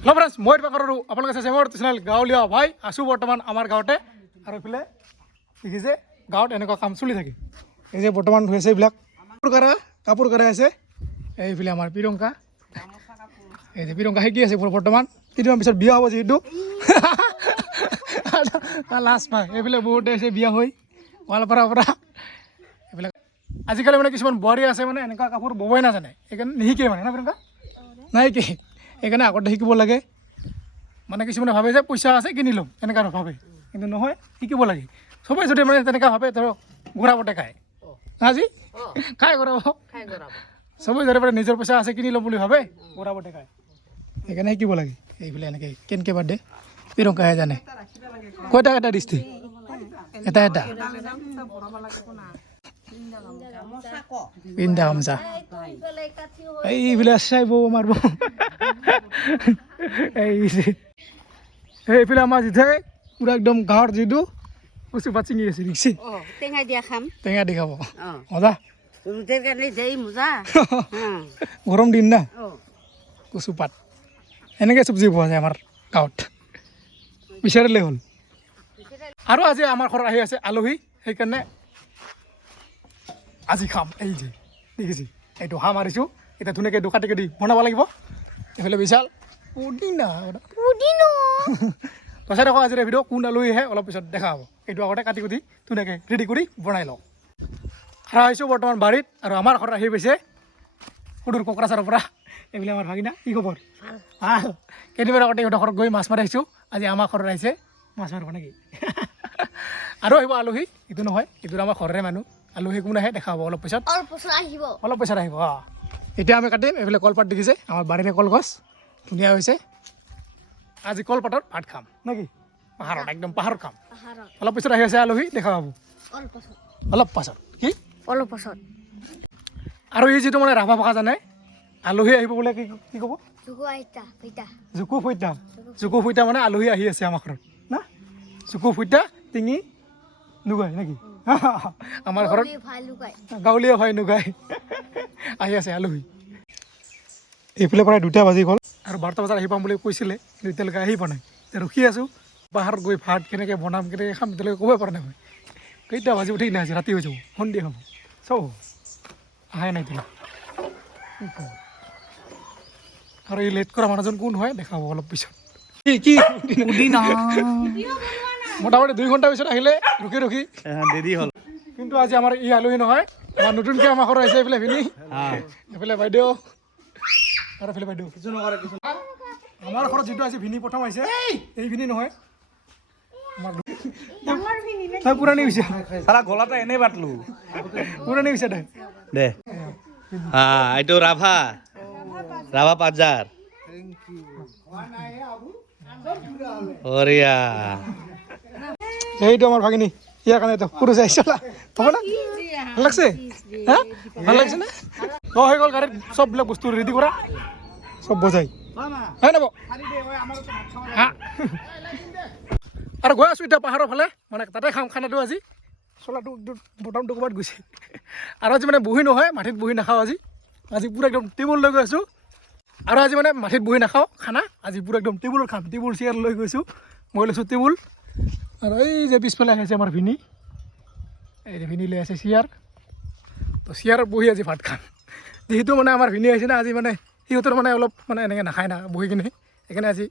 Hello' friends মই প্ৰকাৰৰ আপোনালোকে চাইছে মোৰ চেনেল গাঁৱলীয়া ভাই আছোঁ বৰ্তমান আমাৰ গাঁৱতে। আৰু এইফালে দেখিছে গাঁৱত এনেকুৱা কাম চলি থাকে। এই যে বৰ্তমান হৈ আছে এইবিলাক। কাপোৰ কাৰা কাপোৰ কাৰাই আছে। এইফালে আমাৰ প্ৰিয়ংকা। এই যে প্ৰিয়ংকা শিকি আছে বৰ- বৰ্তমান কেইদিনমান পিছত বিয়া হ'ব যিহেতু। লাষ্ট মাহ। এইফালে বহুতে আছে বিয়া হৈ। গোৱালপাৰাৰ পৰা। এইবিলাক। আজিকালি মানে কিছুমান বোৱাৰী আছে মানে এনেকুৱা কাপোৰ ববই নাজানে। সেইকাৰণে নিশিকে মানে না প্ৰিয়ংকা? নাই কি সেইকাৰণে আগতে শিকিব লাগে। মানে কিছুমানে ভাবে যে পইচা আছে কিনি ল'ম এনেকুৱা নাভাবে কিন্তু নহয় শিকিব লাগে। চবেই যদি মানে তেনেকুৱা ভাবে ধৰক ঘূৰাবতে খায়। আজি খাই ঘূৰাব চবেই যদি মানে নিজৰ পইচা আছে কিনি ল'ম বুলি ভাবে ঘূৰাবতে খায়। সেইকাৰণে শিকিব লাগে। এইফালে এনেকৈ কেনেকৈ বাদ দে প্ৰিয়ংকাহে জানে। কয়টা এটা দিছে এটা এটা। পিন্ধা গামোচা এইফালে চাইব মাৰিব এই এইফালে আমাৰ জিঠাই পূৰা একদম গাঁৱৰ যিটো কচু পাত ছিঙি আছে দেখিছে? অ টেঙাই দিয়া খাম। টেঙা দি খাব। মজা। গৰম দিন না। অ কচু পাত এনেকৈ চব্জি পোৱা যায় আমাৰ গাঁৱত। বিচাৰিলে হ'ল। আৰু আজি আমাৰ ঘৰত আহি আছে আলহী। সেইকাৰণে আজি খাম এই যে দেখিছে। এইটো হাঁহ মাৰিছোঁ এতিয়া ধুনীয়াকৈ এইটো কাটি বনাব লাগিব। এইফালে বিশাল পুদিনা তথাপি আকৌ আজিৰ ভিডিঅ' কোন আলহী আহে অলপ পিছত দেখা হ'ব। এইটো আগতে কাটি কুটি ধুনীয়াকৈ ৰেডি কৰি বনাই লওঁ। খাৰা হৈছোঁ বৰ্তমান বাৰীত আৰু আমাৰ ঘৰত আহি পাইছে সুদূৰ কোকৰাঝাৰৰ পৰা। এইবিলাক আমাৰ ভাগিনা কি খবৰ? ভালো। কেইদিনমান আগতে ইহঁতৰ ঘৰত গৈ মাছ মাৰি আহিছোঁ। আজি আমাৰ ঘৰত আহিছে মাছ মাৰিব নেকি? আৰু আহিব আলহী এইটো নহয় এইটো আমাৰ ঘৰৰে মানুহ। আলহী কোন আহে দেখা হ'ব। অলপ পিছত। অলপ বছৰ আহিব। অলপ পিছত আহিব অঁ এতিয়া আমি কাটিম এইফালে কলপাত দেখিছে আমাৰ বাৰীৰে কলগছ ধুনীয়া হৈছে। আজি কলপাতত ভাত খাম নেকি পাহাৰত একদম পাহাৰত খাম। অলপ পিছত আহি আছে আলহী দেখা পাব। অলপ পাছত। কি? অলপ বছৰ আৰু এই যিটো মানে ৰাভা ভাষা জানে আলহী আহিব বোলে কি কি ক'ব? জুকু ফুইটা জুকু ফুইটা মানে আলহী আহি আছে আমাৰ ঘৰত না? জুকু ফুইটা টিঙি নুগাই নেকি আমাৰ ঘৰত গাঁৱলীয়া ভাই নুগাই আহি আছে আলহী। এইফালে প্ৰায় দুটা বাজি গ'ল। আৰু বাৰটা বজাত আহি পাম বুলি কৈছিলে কিন্তু এতিয়ালৈকে আহি পোৱা নাই। এতিয়া ৰখি আছোঁ পাহাৰত গৈ ভাত কেনেকৈ বনাম কেনেকৈ খাম এতিয়ালৈকে ক'বই পৰা নাই মই। কেইটা বাজি উঠি নাই ৰাতি হৈ যাব সন্ধিয়া হ'ব। চব আহাই নাই এতিয়া। আৰু এই লেট কৰা মানুহজন কোন হয় দেখাব অলপ পিছত। কি কি? মোটামুটি দুই ঘণ্টা পিছত আহিলে ৰখি ৰখি। দেৰি হ'ল। কিন্তু আজি আমাৰ ই আলহী নহয় আমাৰ নতুনকৈ আমাৰ ঘৰত আহিছে এইফালে ভিনি। এইফালে বাইদেউ আৰু এইফালে বাইদেউ। আমাৰ ঘৰত যিটো আজি ভিনি প্ৰথম আহিছে এই ভিনি নহয়। তাই পুৰণি হৈছে। চালা গলাটা এনেই পাতলো পুৰণি হৈছে তাই দে। হা এইটো ৰাভা। ৰাভা পাজাৰ বঢ়িয়া। এইটো আমাৰ ভাগিনী কাৰণে তো সৰু চাই চলা। হ'ব না? ভালো লাগছে? হা ভালো লাগিছে না? অঁ হৈ গ'ল গাড়ীত চববিলাক বস্তু ৰেডি কৰা চব বজাই হয়, নব। হা আৰু গৈ আছোঁ এতিয়া পাহাৰৰ ফালে? মানে তাতে খাম খানাটো আজি। চলাটো বটমটো ক'ৰবাত গৈছে। আৰু আজি মানে বহি নহয়, মাটিত বহি নাখাওঁ আজি। আজি পূৰা একদম টেবুল লৈ গৈ আছোঁ। আৰু আজি মানে মাটিত বহি নাখাওঁ, খানা। আজি পূৰা একদম টেবুলত খাম। টেবুল চেয়াৰ লৈ গৈছোঁ। মই লৈছোঁ টেবুল আৰু এই যে পিছফালে আহিছে আমাৰ ভিনি। এই যে ভিনি লৈ আছে চেয়াৰ। তো চেয়াৰত বহি আজি ভাত খাম। যিহেতু মানে আমাৰ ভিনি আহিছে না, আজি মানে সিহঁতৰ মানে অলপ মানে এনেকৈ নাখায় না, বহি কিনে। সেইকাৰণে আজি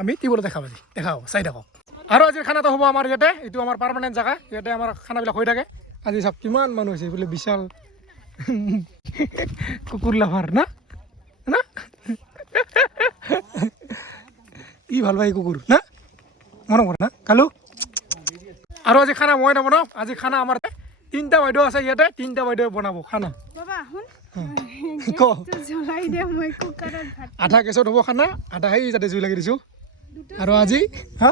আমি টেবুলতে খাম আজি। দেখা হ'ব, চাই থাকক। আৰু আজিৰ খানাটো হ'ব আমাৰ ইয়াতে। এইটো আমাৰ পাৰ্মানেণ্ট জেগা। ইয়াতে আমাৰ খানাবিলাক হৈ থাকে। আজি চাওক কিমান মানুহ হৈছে, বোলে বিশাল। কুকুৰ লাভাৰ, না? না? কি ভালো পায় কুকুৰ, না? মৰম কৰে না? কালু? আৰু আজি খানা মই নবনাওঁ আজি খানা আমাৰ তিনিটা বাইদেউ আছে ইয়াতে তিনিটা বাইদেৱে বনাব খানা। আধা গেছত হ'ব খানা আধা সেই যাতে জুই লাগি দিছোঁ। আৰু আজি হা?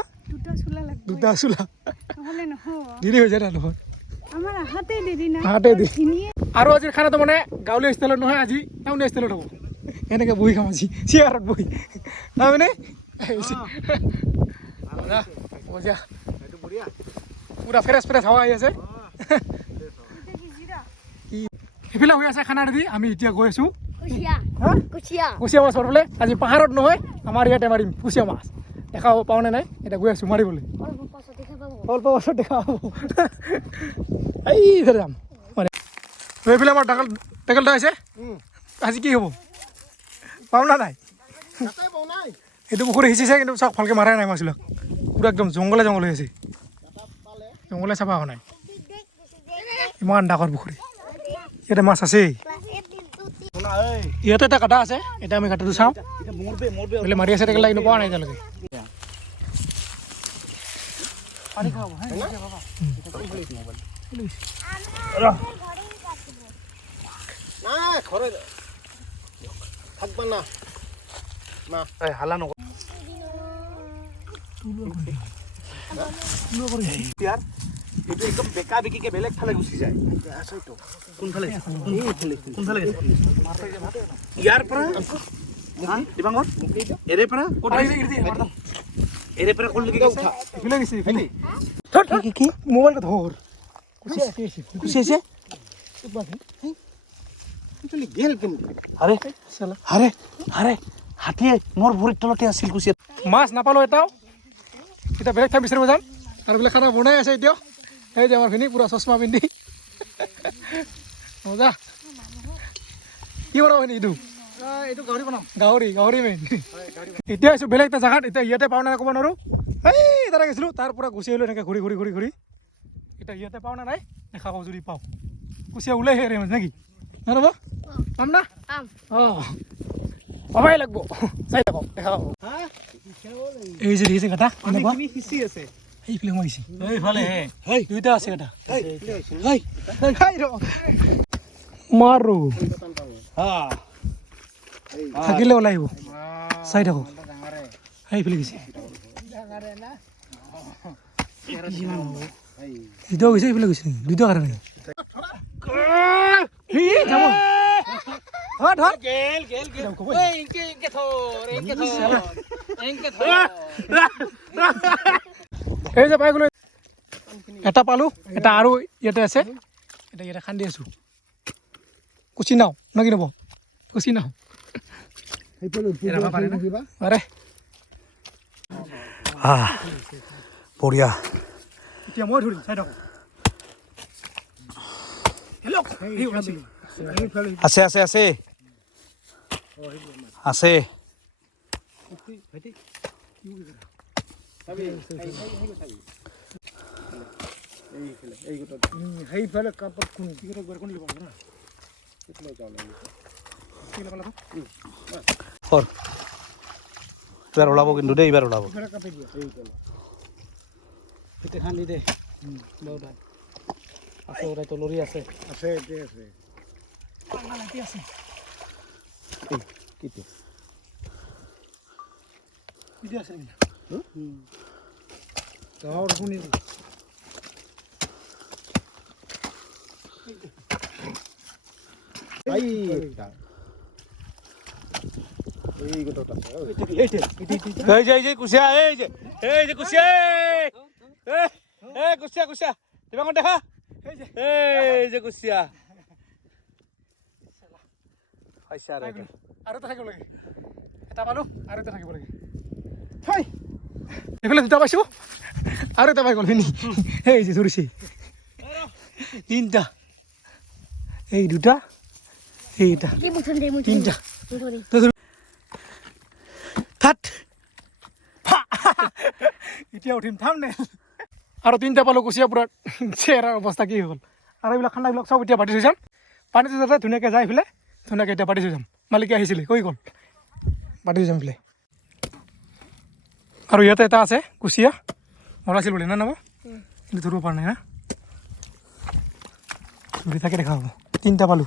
দুটা চোলা দেৰি হৈ যায় না নহয়? আৰু আজিৰ খানাটো মানে গাঁৱলীয়া ষ্টাইলত নহয় আজি টাউনীয়া ষ্টাইলত হ'ব। এনেকৈ বহি খাম আজি চেয়াৰত বহি। তাৰমানে মজা। পূৰা ফ্ৰেছ ফ্ৰেছ হাৱা আহি আছে। সেইফালে হৈ আছে খানা ৰেডি আমি এতিয়া গৈ আছোঁ। কুচিয়া মাছ মাৰিবলৈ। আজি পাহাৰত নহয় আমাৰ ইয়াতে মাৰিম কুচিয়া মাছ। দেখা পাওঁ নে নাই? এতিয়া গৈ আছোঁ মাৰিবলৈ। অলপ দেখা পাব। বছৰ দেখা এইফালে যাম। মানে এইফালে আমাৰ ডাকল টেকেলটা হৈছে। আজি কি হ'ব? পাওঁ না নাই? এইটো পুখুৰী সিঁচিছে কিন্তু চাওক ভালকৈ মাৰাই নাই মাছবিলাক পূৰা একদম জংঘলে জংঘল হৈ আছে। জংঘলে চাফা হোৱা নাই। ইমান ডাঙৰ পুখুৰী। ইয়াতে মাছ আছেই। ইয়াতে এটা কাটা আছে। এতিয়া আমি কাটাটো চাওঁ। বোলে মাৰি আছে টেকেলা কিন্তু পোৱা নাই এতিয়ালৈকে। হালা ইয়াৰ বেকা বেকিকে বেলেগ ফালে গুচি যায় ইয়াৰ পৰা এৰে পৰা কি কি মোবাইলটো ধৰ গুচি আহিছে আৰে হাতীয়ে মোৰ ভৰিৰ তলতে আছিল কুচিয়া মাছ নাপালোঁ এটাও? এতিয়া বেলেগ ঠাই বিচাৰিব যাম। আৰু বোলে খানা বনাই আছে এতিয়াও। সেই যে আমাৰ খিনি পূৰা চশমা পিন্ধি। মজা। কি বনাব এইটো? এইটো গাহৰি বনাম। গাহৰি গাহৰি মেইন এতিয়া আছোঁ বেলেগ এটা জেগাত এতিয়া ইয়াতে পাওঁ নাই ক'ব নোৱাৰোঁ। এই তাতে গৈছিলোঁ। তাৰ পৰা গুচি আহিলোঁ এনেকৈ ঘূৰি ঘূৰি ঘূৰি ঘূৰি। এতিয়া ইয়াতে পাওঁ না নাই। দেখা পাওঁ যদি পাওঁ। কুচিয়া ওলাই হে নেকি? না ৰ'ব পাম না? অঁ। পাবাই লাগব। চাই থাকক দেখা পাব এই যে দেখিছে কাটা এনেকুৱা? এইফালে সোমাইছে এইফালে দুইটা আছে কাটা। মাৰো। থাকিলে ওলাই আহিব চাই থাকক সেইফালে গৈছে। দুটা গৈছে এইফালে গৈছে নেকি? দুটা কাৰণে ই, যাব। এই যে পাই গ'লো এটা পালোঁ এটা আৰু ইয়াতে আছে। এটা ইয়াতে খান্দি আছোঁ। কুচি নাও নে কি নব। কুচি নাও। পাৰে আহ বঢ়িয়া। এতিয়া মই ধৰিম চাই থাকক হেল্ল' এই ওলাইছিলোঁ। এইফালে আছে আছে আছে। আছে। এইবাৰ ওলাব কিন্তু দেই এইবাৰ ওলাব। ইফালে কাপে এতিয়া খান্দি দে দেউতাই আছে। আছে আছে এতিয়া আছে। আছে এতিয়া আছে নেকি গাঁৱৰ শুনি এই যে এই যে কুচিয়া এই যে এই যে কুচিয়া এই এই, এই কুচিয়া কুচিয়া দিবাঙত দেখা? এই যে কুচিয়া পাইছা আৰু এটা। আৰু এটা থাকিব লাগে। এটা পালোঁ আৰু এটা থাকিব লাগে। হয় এইফালে দুটা পাইছোঁ? আৰু এটা পাই গ'ল ভিনি এই যে ধৰিছে তিনিটা। এই দুটা। এইটা। কি মুঠন দে মুঠন তিনিটা। ধৰি থাত এতিয়া উঠিম থাম নে আৰু তিনিটা পালোঁ কুচিয়া পূৰা চেহেৰাৰ অৱস্থা কি হৈ গ'ল? আৰু এইবিলাক খানাবিলাক চব এতিয়া পাতি থৈ যাম পানীটো যাতে ধুনীয়াকৈ যাই পেলাই ধুনীয়াকৈ এতিয়া পাতি থৈ যাম মালিকে আহিছিলে কৈ গ'ল। পাতি থৈ যাম পেলাই আৰু ইয়াতে এটা আছে কুচিয়া মৰাইছিল বুলি না নাব কিন্তু ধৰিব পৰা নাই না? ধৰি থাকে দেখা হ'ব। তিনিটা পালোঁ।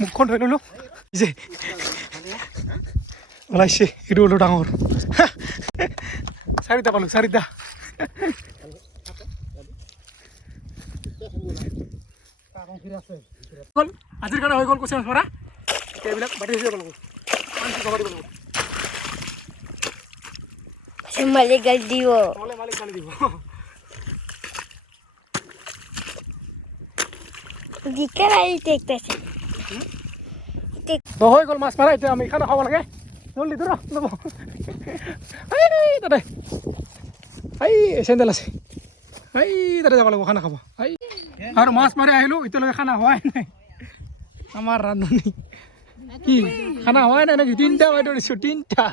মুখখন ধৰি ললো? যে। ওলাইছে, এইটো হ'লো ডাঙৰ। চাৰিটা পালোঁ, চাৰিটা। আজিৰ কাৰণে হৈ গ'ল মৰা। এতিয়া এইবিলাক বাটি দিব লাগিব। মালিক গাল দিব নহ'লে মালিক গালি দিব দিকে দেখতেছে তো হৈ গ'ল মাছ এতিয়া আমি খানা খাব লাগে জলদি দৌৰা যাব এই তাতে এই চেণ্ডেল আছে এই তাতে যাব লাগিব খানা খাব এই আৰু মাছ মাৰি আহিলোঁ এতিয়ালৈকে খানা হোৱাই নাই আমাৰ ৰান্ধনি কি খানা হোৱাই নাই নেকি তিনিটা বাইদেউ দিছোঁ তিনিটা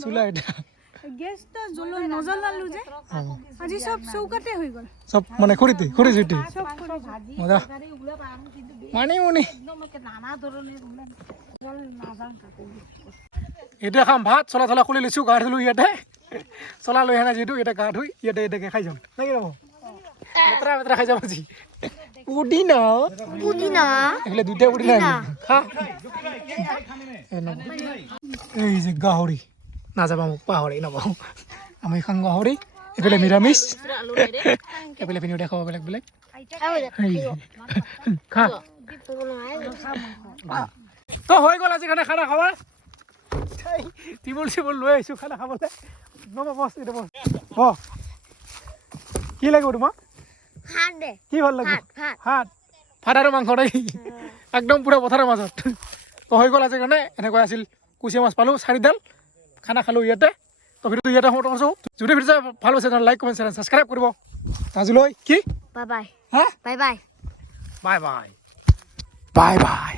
চোলা এটা যে চোলা এটা গেছটা যে আজি চব চৌকাতে হৈ গ'ল। চব মানে খৰিতে খৰি চুটি মজা। মানি মুনি। এতিয়া খাম ভাত চলা চলা খুলি লৈছোঁ গা ধুলোঁ ইয়াতে। চলা লৈ আহে নাই যিহেতু ইয়াতে গা ধুই ইয়াতে ইয়াতে খাই যাম নেকি ৰ'ব লেতেৰা লেতেৰা খাই যাম আজি। পুদিনা। পুদিনা। এইফালে দুইটা পুদিনা। খা এই যে গাহৰি। নাযাবা মোক পাহৰি নাপাওঁ আমি খাং গাহৰি এইফালে নিৰামিষ। এইফালে পিনিও দেখাব বেলেগ বেলেগ। এই, খা। তো হৈ গ'ল আজি কাৰণে খানা খাবা। টিবল চিবল লৈ আহিছোঁ খানা খাবলৈ। নব বছ এইটো বছ। অ কি লাগিব তোমাক? কি ভালো লাগিব? ভাত ভাত। হাত ভাত আৰু মাংস নেকি? একদম পূৰা পথাৰৰ মাজত। তো হৈ গ'ল আজিৰ কাৰণে এনেকৈ আছিল। কুচিয়া মাছ পালোঁ চাৰিডাল। খানা খালোঁ ইয়াতে। তো ভিডিঅ'টো ইয়াতে সমাপ্ত কৰিছোঁ। যদি ভিডিঅ' ভালো তেনেহ'লে লাইক কমেণ্ট চেনেল ছাবস্ক্ৰাইব কৰিব। আজিলৈ কি? Bye bye bye bye bye bye bye